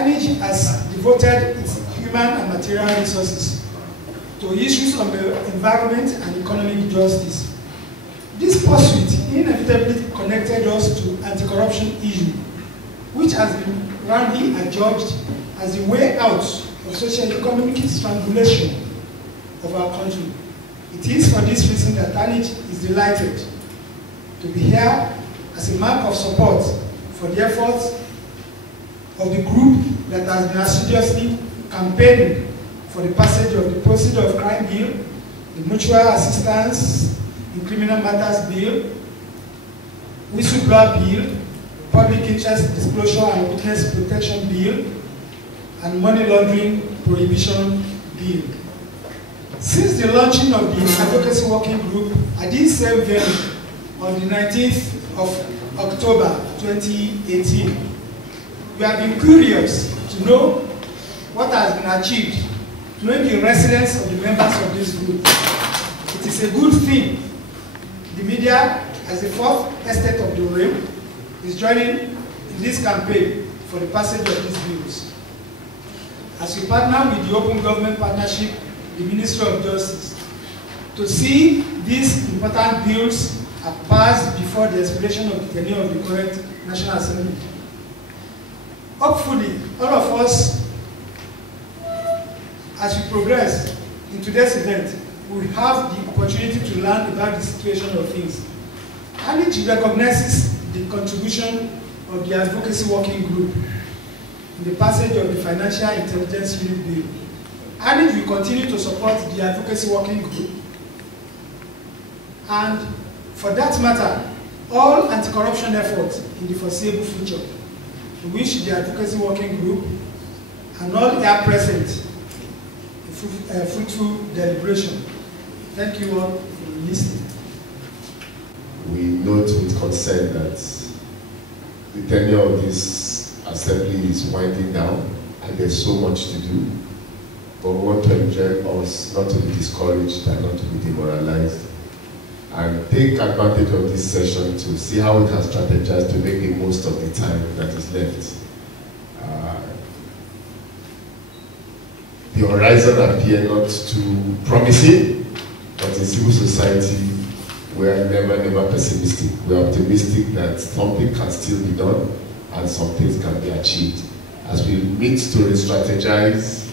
NASS has devoted its human and material resources to issues of the environment and economic justice. This pursuit inevitably connected us to anti-corruption issue, which has been roundly adjudged as the way out of socio-economic strangulation of our country. It is for this reason that NASS is delighted to be here as a mark of support for the efforts of the group that has been assiduously campaigning for the passage of the Proceeds of Crime Bill, the Mutual Assistance in Criminal Matters Bill, Whistleblower Bill, Public Interest Disclosure and Witness Protection Bill, and Money Laundering Prohibition Bill. Since the launching of the Advocacy Working Group at this same venue on the 19th of October 2018, we have been curious to know what has been achieved, knowing the residence of the members of this group. It is a good thing. The media, as the fourth estate of the realm, is joining in this campaign for the passage of these bills. As we partner with the Open Government Partnership, the Ministry of Justice, to see these important bills are passed before the expiration of the tenure of the current National Assembly. Hopefully, all of us, as we progress in today's event, will have the opportunity to learn about the situation of things. NASS recognizes the contribution of the Advocacy Working Group in the passage of the Financial Intelligence Unit Bill. NASS will continue to support the Advocacy Working Group, and for that matter, all anti-corruption efforts in the foreseeable future, to which the Advocacy Working Group and all here present a fruitful deliberation. Thank you all for listening. We note with concern that the tenure of this assembly is winding down and there's so much to do. But we want to enjoin us not to be discouraged and not to be demoralized, and take advantage of this session to see how we can strategize to make the most of the time that is left. The horizon appears not too promising, but in civil society, we are never pessimistic. We are optimistic that something can still be done and some things can be achieved. As we meet to re-strategize,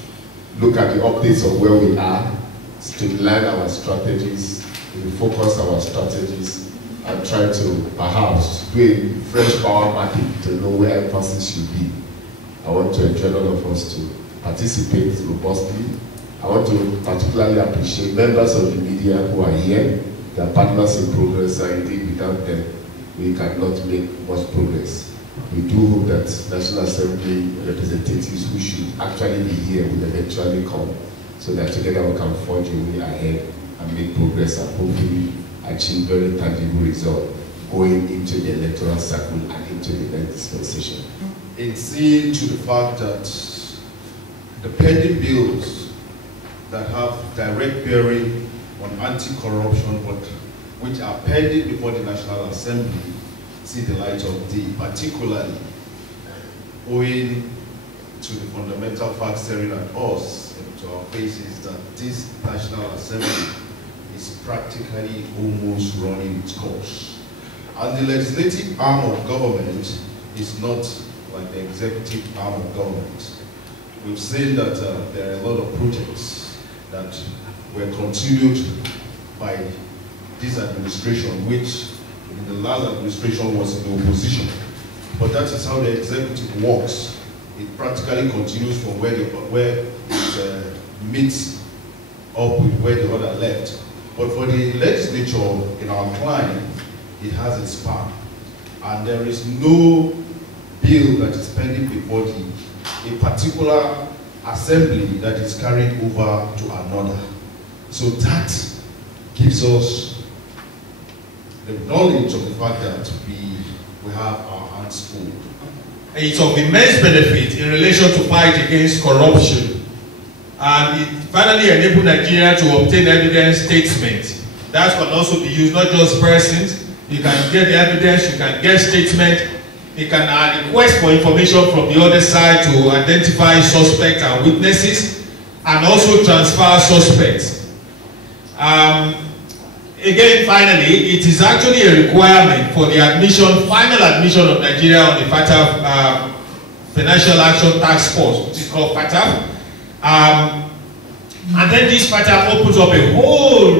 look at the updates of where we are, streamline our strategies, refocus our strategies, and try to perhaps do a fresh power mapping to know where emphasis should be. I want to encourage all of us to participate robustly. I want to particularly appreciate members of the media who are here. They are partners in progress, and indeed without them, we cannot make much progress. We do hope that National Assembly representatives who should actually be here will eventually come, so that together we can forge a way ahead and make progress and hopefully achieve very tangible results going into the electoral cycle and into the next dispensation. It's seen to the fact that the pending bills that have direct bearing on anti-corruption, but which are pending before the National Assembly, see the light of day, particularly owing to the fundamental fact staring at us into our faces that this National Assembly is practically almost running its course. And the legislative arm of government is not like the executive arm of government. We've seen that there are a lot of projects that were continued by this administration, which in the last administration was in the opposition. But that is how the executive works. It practically continues from where it meets up with where the other left. But for the legislature in our client, it has its part. And there is no bill that is pending before a particular assembly that is carried over to another. So that gives us the knowledge of the fact that we have our hands full. It's of immense benefit in relation to fight against corruption, and it finally enabled Nigeria to obtain evidence statement. That can also be used, not just persons. You can get the evidence, you can get statement. He can request for information from the other side to identify suspects and witnesses, and also transfer suspects. Again, finally, it is actually a requirement for the final admission of Nigeria on the FATF Financial Action Task Force, which is called FATF. And then this FATF opens up a whole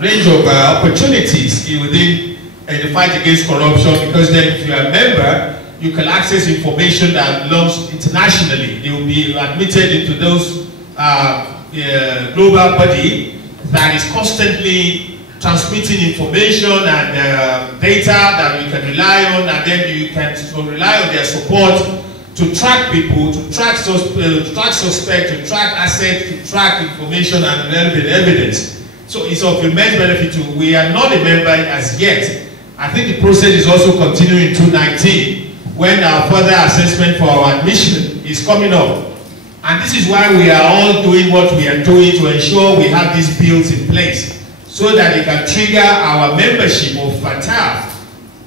range of opportunities within the fight against corruption, because then if you are a member, you can access information that belongs internationally. They will be admitted into those global body that is constantly transmitting information and data that we can rely on, and then you can rely on their support to track people, to track suspects, to track assets, to track information and relevant evidence. So it's of immense benefit to. We are not a member as yet. I think the process is also continuing in 2019, when our further assessment for our admission is coming up. And this is why we are all doing what we are doing, to ensure we have these bills in place, so that it can trigger our membership of FATF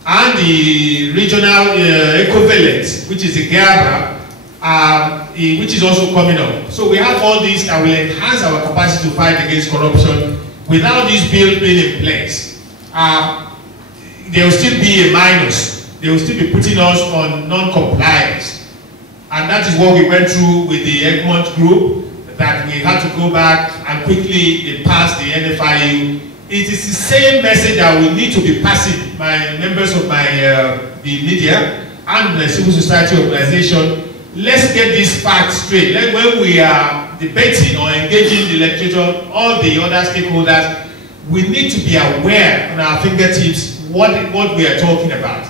and the regional equivalent, which is the GABA, which is also coming up. So we have all these that will enhance our capacity to fight against corruption. Without this bill being in place, there will still be a minus. They will still be putting us on non-compliance. And that is what we went through with the Egmont group, that we had to go back and quickly pass the NFIU. It is the same message that we need to be passing, my members of the media and the civil society organization. Let's get this fact straight. Like when we are debating or engaging the legislature, all the other stakeholders, we need to be aware on our fingertips what we are talking about.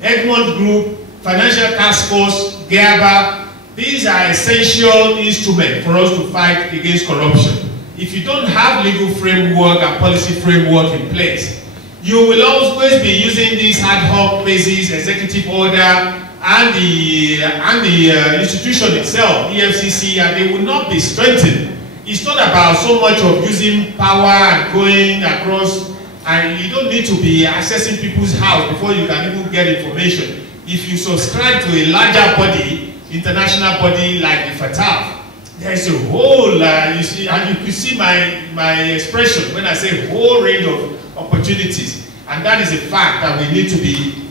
Egmont Group, Financial Task Force, GABA, these are essential instruments for us to fight against corruption. If you don't have legal framework and policy framework in place, you will always be using this ad hoc basis, executive order, and the institution itself, EFCC, and they will not be strengthened. It's not about so much of using power and going across, and you don't need to be accessing people's house before you can even get information. If you subscribe to a larger body, international body like the FATF, there's a whole, you see, and you can see my expression when I say whole range of opportunities. And that is a fact that we need to be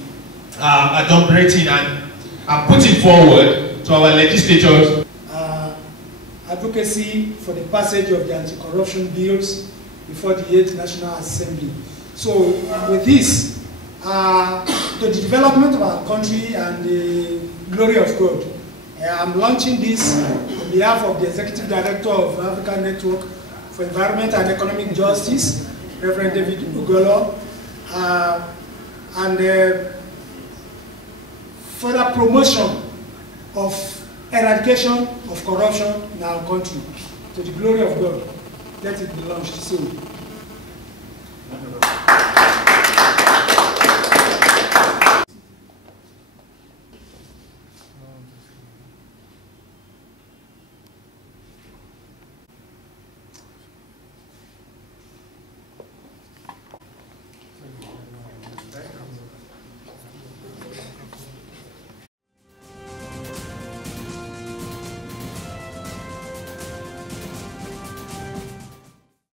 adumbrating and putting forward to our legislators. Advocacy for the passage of the anti-corruption bills before the 8th National Assembly. So with this, to the development of our country and the glory of God, I'm launching this on behalf of the Executive Director of African Network for Environment and Economic Justice, Reverend David Ugolo, and further promotion of eradication of corruption in our country. To the glory of God, let it be launched soon.